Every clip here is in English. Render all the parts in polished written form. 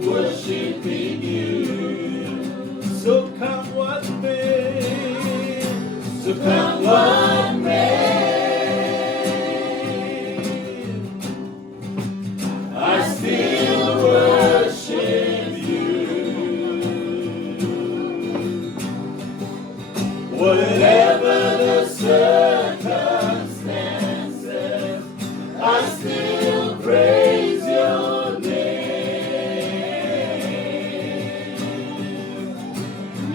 Worshiping you. So come what may. come what may, I still worship you. Whatever the circumstances, I still praise your name.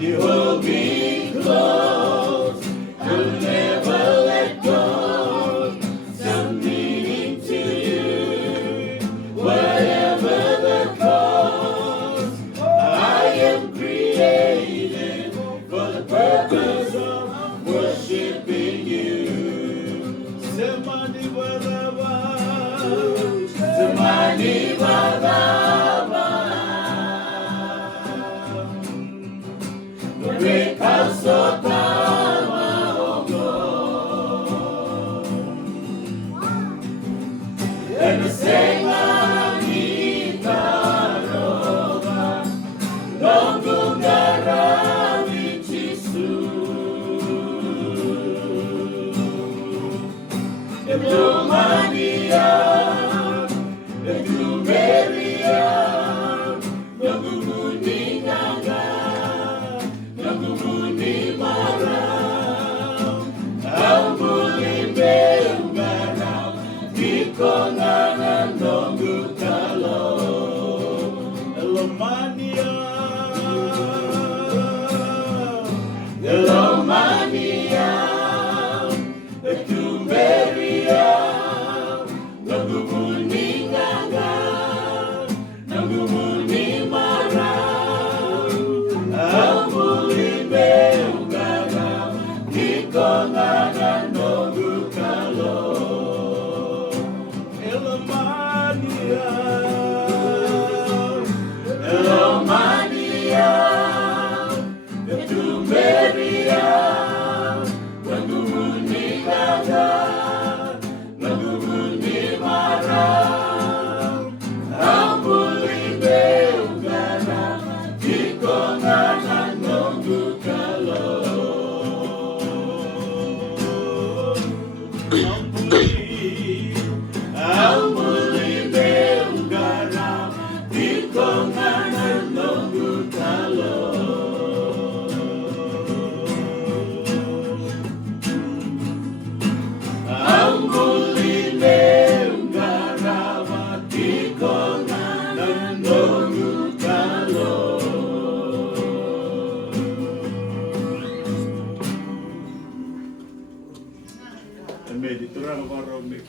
You hold me close, will never let go. Some meaning to you, whatever the cause. I am created for the purpose of worshiping you. Semani Baba, mereka sotama ongo, dan sengani karoga, nonggung garami cisu. Diplomania, Diplomania, Nagumuni naga, Nagumuni marau, Ambuli beunggarau, Dikonganan nonggu kalau. Elomania, Elomania, Diplomania, Nagumuni naga, Nagumuni marau, Ambuli beunggarau, Dikonganan nonggu kalau. Elomania, Elomania, Diplomania, Nagumuni naga, Nagumuni marau, Ambuli beunggarau, Dikonganan nonggu kalau. Ambuli beunggarau, Dikonganan nonggu kalau. Ambuli beunggarau, Dikonganan nonggu kalau. Mediterráneo